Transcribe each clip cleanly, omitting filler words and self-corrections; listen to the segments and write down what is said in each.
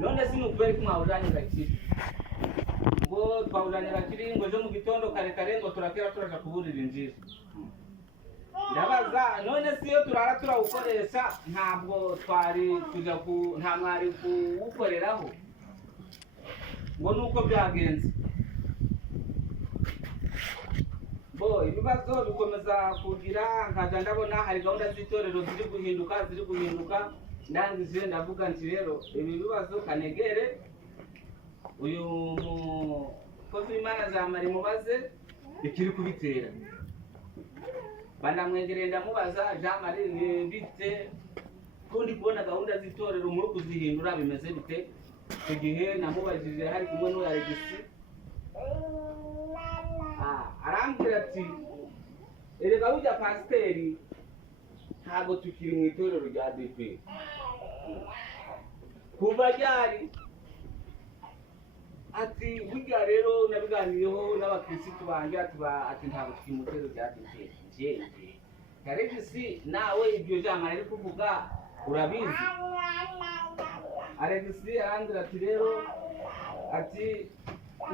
none sinukubera ko mwawuranira kiri ngo twawuranira kiri ngo ejo mu gitondo kare kare ngo turakera turaja kuburira injira. Ndabaza none siyo turara turawukoresha ntabwo twari kuja nta mwari kuwukoreraho ngo nuko byagenze. Bo ibibazo bikomeza kugira nkaja ndabona hari gahunda z'itorero ziri guhinduka ndangije ndavuga nti rero ibi bibazo kanegere uyu mukozi w'Imana Jean-Marie mubaze ikiri kubitera. Banamwegereye ndamubaza Jean-Marie bite kundi kubona gahunda z'itorero muri kuzihindura bimeze bite. Icyo gihe namubajije hari kumwe n'uya Regisi arambwira ati erega burya pasiteri ntabwo tukiri mu itorero rya ADEPR kuva ryari. Ati burya rero nabiganiyeho n'abakirisitu banjye ati ntabwo tukiri mu itorero rya ADEPR. Njyewe Regisi nawe ibyo Jean-Marie ari kuvuga urabizi. Regisi arambwira ati rero ati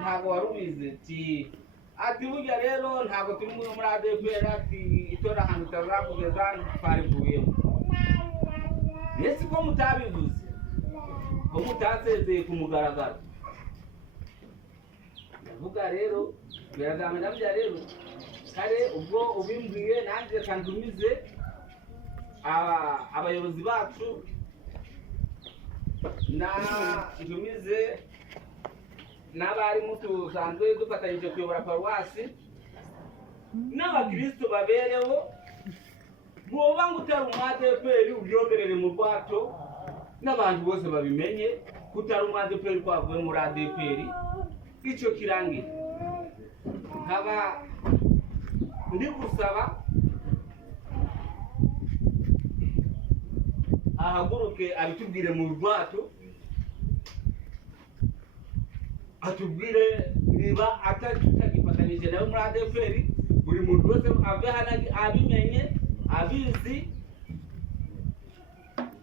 ntabwo wari ubizi. Ati burya rero ntabwo turi muri ADEPR ati itora ahantu tutazakugeza twarivuyemo. Ese ko mutabivuze ko mutasezeye ku mugaragaro. Ndavuga rero biragamira rero kare ubwo ubimbwiye nanjye kandumize abayobozi bacu na ndumize n'abari mutusanzwe dufatanyije kuyobora paruwasi n'abakristo babereho boba ngo utari umwadeperi ubyogerere mu rwato n'abantu bose babimenye kutari umwadeperi kwavuye muri ADEPR. Icyo kirangira nkaba ndi gusaba ahaguruke abitubwire mu rwato atubwire niba atagifatanije nawe muri ADEPR. Buri muntu wese ave hano abimenye abizi.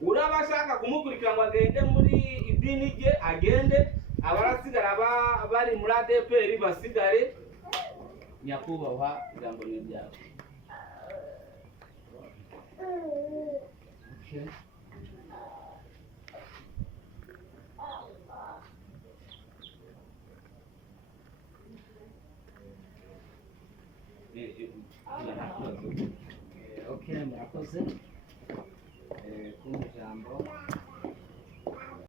Urabashaka kumukurikira ngo agende muri idini rye agende, abarasigara bari muri ADEPR basigare. Nyakubahwa ijambo ni ryawe. Okay, murakoze.